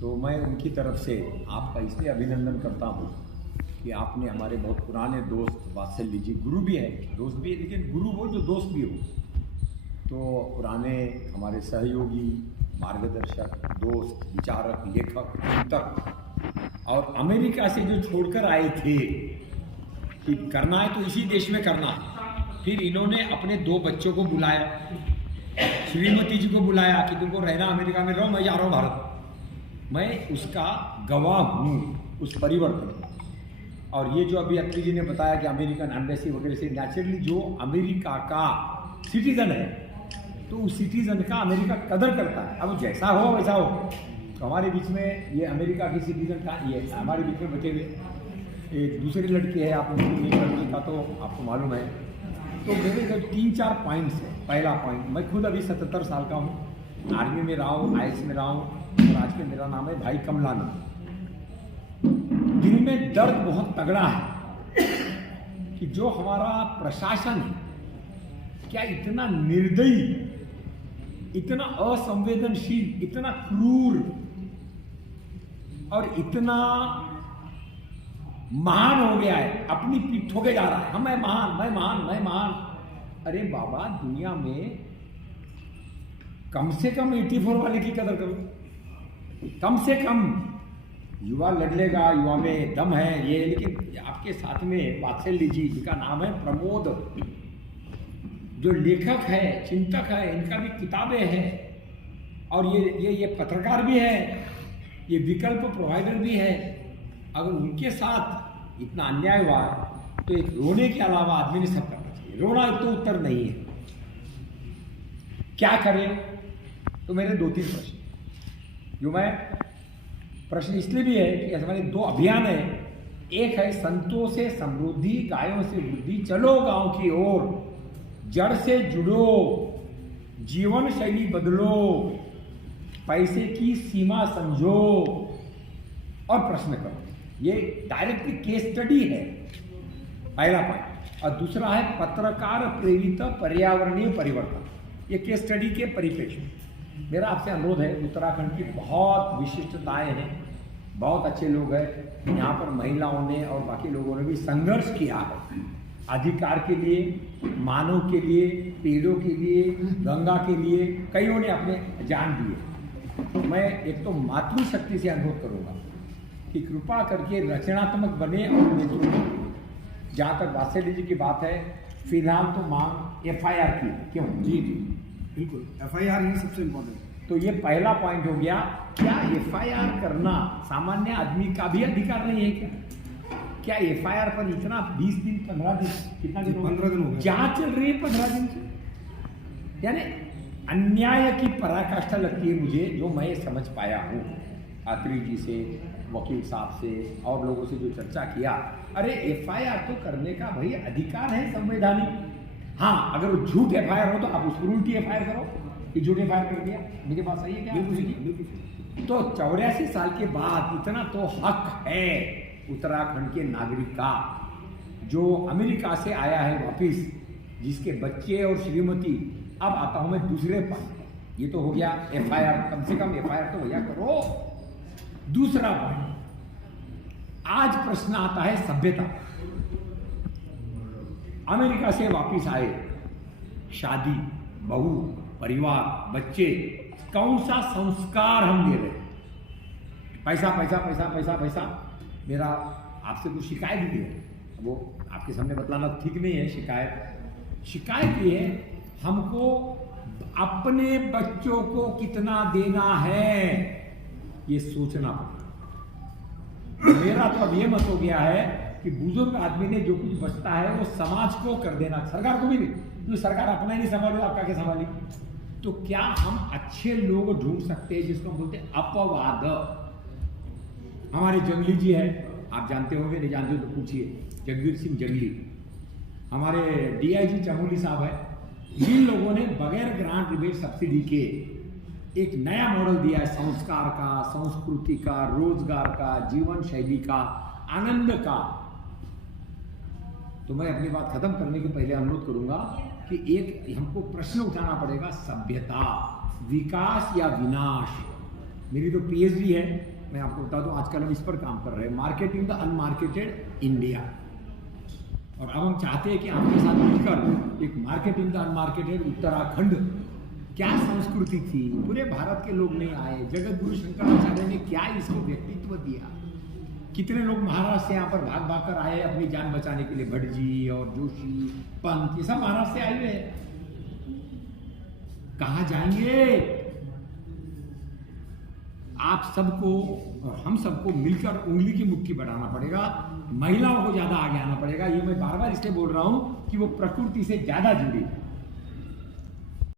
तो मैं उनकी तरफ से आपका इसलिए अभिनंदन करता हूँ कि आपने हमारे बहुत पुराने दोस्त वात्सल्य जी, गुरु भी है, दोस्त भी है, लेकिन गुरु हो जो दोस्त भी हो, तो पुराने हमारे सहयोगी, मार्गदर्शक, दोस्त, विचारक, लेखक, चिंतक और अमेरिका से जो छोड़कर आए थे कि करना है तो इसी देश में करना है, फिर इन्होंने अपने 2 बच्चों को बुलाया, श्रीमती जी को बुलाया कि तुमको रहना अमेरिका में, रहो, मैं जा रहा हूँ भारत। मैं उसका गवाह हूँ, उस परिवर्तन का। और ये जो अभी अत्री जी ने बताया कि अमेरिकन एम्बेसी वगैरह से, नेचुरली जो अमेरिका का सिटीजन है तो उस सिटीजन का अमेरिका कदर करता है। अब जैसा हो वैसा हो। तो हमारे बीच में ये अमेरिका की सिटीजन का ये हमारे बीच में बचे हुए एक दूसरी लड़की है, आप लड़की का तो आपको मालूम है। तो मेरे जो 3-4 पॉइंट्स है। पहला पॉइंट, मैं खुद अभी 77 साल का हूँ, आर्मी में रहा हूँ, IAS में रहा हूँ, और आज के मेरा नाम है भाई कमलाना। दिल में दर्द बहुत तगड़ा है कि जो हमारा प्रशासन है, क्या इतना निर्दयी, इतना असंवेदनशील, इतना क्रूर और इतना महान हो गया है, अपनी पीठ ठोके जा रहा है। हम मैं महान, मैं महान, मैं महान। अरे बाबा, दुनिया में कम से कम 84 वाले की कदर करो, कम से कम। युवा लड़ लेगा, युवा में दम है ये, लेकिन आपके साथ में वात्सल्य जी, जिनका नाम है प्रमोद, जो लेखक है, चिंतक है, इनका भी किताबें हैं, और ये पत्रकार भी है, ये विकल्प प्रोवाइडर भी है। अगर उनके साथ इतना अन्याय हुआ तो एक रोने के अलावा आदमी ने सब करना चाहिए। रोना तो उत्तर नहीं है। क्या करें? तो मेरे 2-3 प्रश्न, जो मैं प्रश्न इसलिए भी है कि हमारे 2 अभियान है। एक है संतों से समृद्धि, गायों से वृद्धि, चलो गांव की ओर, जड़ से जुड़ो, जीवन शैली बदलो, पैसे की सीमा समझो और प्रश्न करो। ये डायरेक्टली केस स्टडी है, पहला पॉइंट। और दूसरा है पत्रकार प्रेरित पर्यावरणीय परिवर्तन, ये केस स्टडी के परिप्रेक्ष्य में। मेरा आपसे अनुरोध है, उत्तराखंड की बहुत विशिष्टताएं हैं, बहुत अच्छे लोग हैं यहाँ पर। महिलाओं ने और बाकी लोगों ने भी संघर्ष किया है अधिकार के लिए, मानव के लिए, पेड़ों के लिए, गंगा के लिए, कईयों ने अपने जान दिए। तो मैं एक तो मातृशक्ति से अनुरोध करूँगा कि कृपा करके रचनात्मक बने और नेतृत्व। जहाँ तक वात्सल्य जी की बात है, फिलहाल तो मांग FIR की, क्यों? जी बिल्कुल, FIR ही सबसे इम्पोर्टेंट। तो ये पहला पॉइंट हो गया। क्या FIR करना सामान्य आदमी का भी अधिकार नहीं है क्या? क्या FIR पर इतना 20 दिन, 15 दिन, कितना दिन? 15 दिन हो गए। जांच चल रही है 15 दिन से। यानी अन्याय की पराकाष्ठा लगती है मुझे, जो मैं समझ पाया हूँ आत्री जी से, वकील साहब से और लोगों से जो चर्चा किया। अरे FIR तो करने का भाई अधिकार है संवैधानिक। हाँ, अगर वो झूठ FIR हो तो आप उस पर उल्टी FIR करो कि झूठ FIR कर दिया। मेरे पास सही है क्या? बिल्कुल। तो 84 साल के बाद इतना तो हक है उत्तराखंड के नागरिक का, जो अमेरिका से आया है वापिस, जिसके बच्चे और श्रीमती। अब आता हूं मैं दूसरे पॉइंट। ये तो हो गया FIR, कम से कम FIR तो भैया करो। दूसरा पॉइंट, आज प्रश्न आता है सभ्यता। अमेरिका से वापिस आए, शादी, बहू, परिवार, बच्चे, कौन सा संस्कार हम दे रहे हैं? पैसा पैसा पैसा पैसा पैसा। मेरा आपसे कुछ शिकायत भी है, वो आपके सामने बतलाना ठीक नहीं है। शिकायत ये है, हमको अपने बच्चों को कितना देना है ये सोचना पड़ेगा। मेरा तो अब ये मत हो गया है कि बुजुर्ग आदमी ने जो कुछ बचता है वो समाज को कर देना, सरकार को भी नहीं। तो सरकार अपना ही नहीं संभाले, आपका क्या संभालेगी? तो क्या हम अच्छे लोग ढूंढ सकते हैं जिसको हम बोलते हैं अपवाद? हमारे जंगली जी है, आप जानते होंगे, नहीं जानते तो पूछिए, जगवीर सिंह जंगली। हमारे DIG चमोली साहब है। जिन लोगों ने बगैर ग्रांट रिबेट सब्सिडी के एक नया मॉडल दिया है संस्कार का, संस्कृति का, रोजगार का, जीवन शैली का, आनंद का। तो मैं अपनी बात खत्म करने के पहले अनुरोध करूंगा कि एक हमको प्रश्न उठाना पड़ेगा, सभ्यता, विकास या विनाश? मेरी तो पीएचडी है। मैं आपको बता दूं आजकल हम इस पर काम कर रहे हैं, मार्केटिंग द अनमार्केटेड इंडिया। और अब हम चाहते हैं कि आपके साथ मिलकर एक मार्केटिंग द अनमार्केटेड उत्तराखंड। क्या संस्कृति थी, पूरे भारत के लोग नहीं आए, जगत गुरु शंकराचार्य ने क्या इसको व्यक्तित्व दिया। कितने लोग महाराष्ट्र से यहाँ पर भाग भाग कर आए अपनी जान बचाने के लिए, भटजी और जोशी, पंत, ये सब महाराष्ट्र से आए हुए हैं। कहाँ जाएंगे? आप सबको और हम सबको मिलकर उंगली की मुट्ठी बढ़ाना पड़ेगा, महिलाओं को ज्यादा आगे आना पड़ेगा। ये मैं बार बार इसलिए बोल रहा हूं कि वो प्रकृति से ज्यादा जुड़ी।